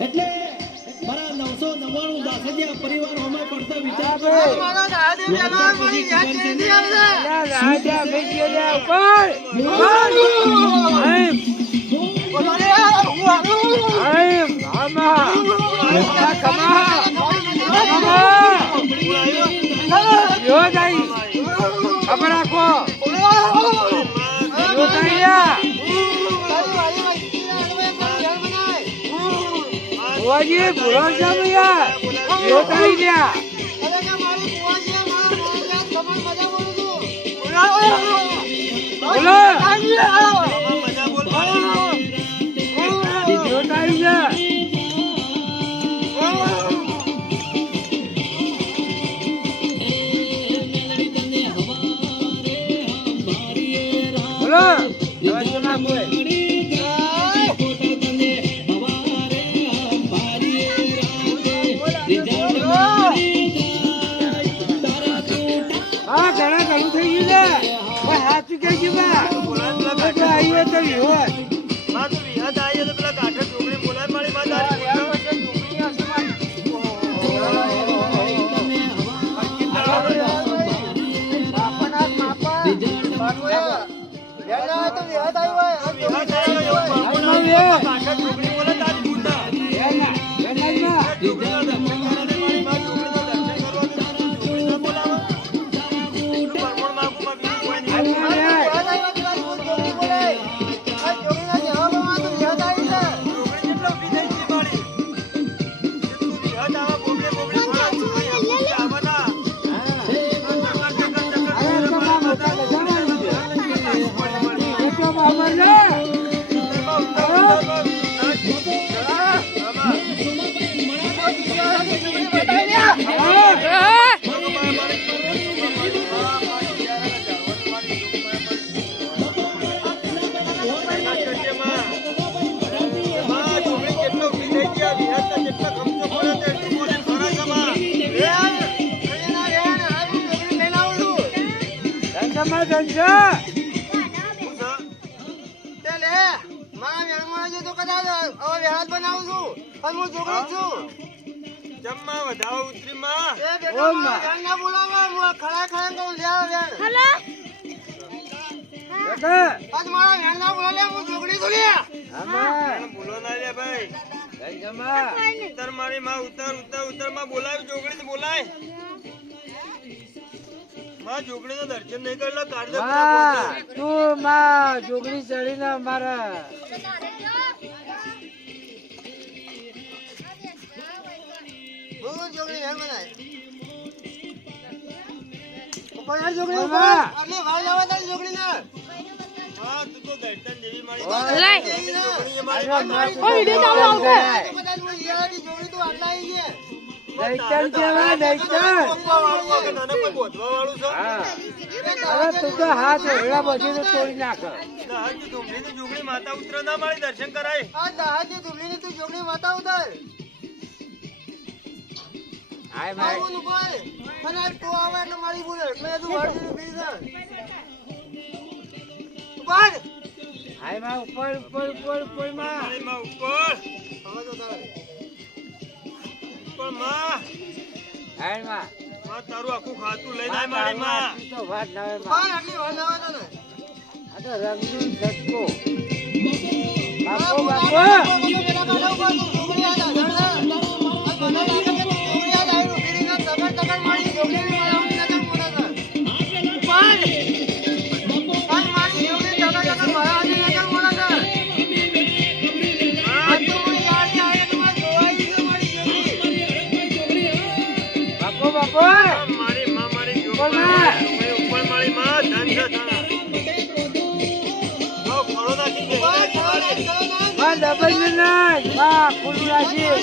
એટલે મારા 999 દાસડિયા પરિવાર હોમાં પડતા વિચાર बुआजी बुरा सब यार यो कहीं गया बोलो यो कहीं गया बोलो नमस्ते माँ बोले जोगड़ी चढ़ी ना हमारा जोगड़ी है बनाए ऊपर जोगड़ी ऊपर अरे भाई जावा था जोगड़ी ना हां तू तो गर्दन देवी मारी ओ वीडियो चालू होते पता नहीं ये वाली जोगड़ी तो आटला ही है दैतन जेवा दैतन નાના કોઈ બોધવા વાળું છે અરે તું તો હાથ ઓળા બધી તો તોડી નાખ દહાજી ધુમલીની જોગણી માતા ઉતર ના મારી દર્શન કરાય આ દહાજી ધુમલીની તું જોગણી માતા ઉતર હાય ભાઈ આવું કોઈ અને આ તો આવે એટલે મારી બોલે એટલે તું વાડી બીજી જા ઉપર હાય માં ઉપર ઉપર ઉપર ઉપર માં હાય માં ઉપર આવા તો તારે ઉપર માં હાય માં તારું આખું ખાતું લઈને આય મારી માં તો વાત ના આવે માં આટલી વાત ના આવે તને આ તો રંગનું ઝટકો બાપો બાપો બેટા કાઢો પર છોકરી આ ધડ આ બના લાગે કે છોકરી આ લાઈ રૂપી ના તગડ તગડ મારી છોકરી ની મારી ના તમ મોડા ના પાન મારી છોકરી તગડ તગડ મારા આની ના તમ મોડા ના આ તો યાર આય તમાર જોવાઈ છે મારી છોકરી બાપો બાપો મારી માં મારી છોકરી ઉપર મારી માં ધન છે ધન ડબલ ખુલ્લું રાખી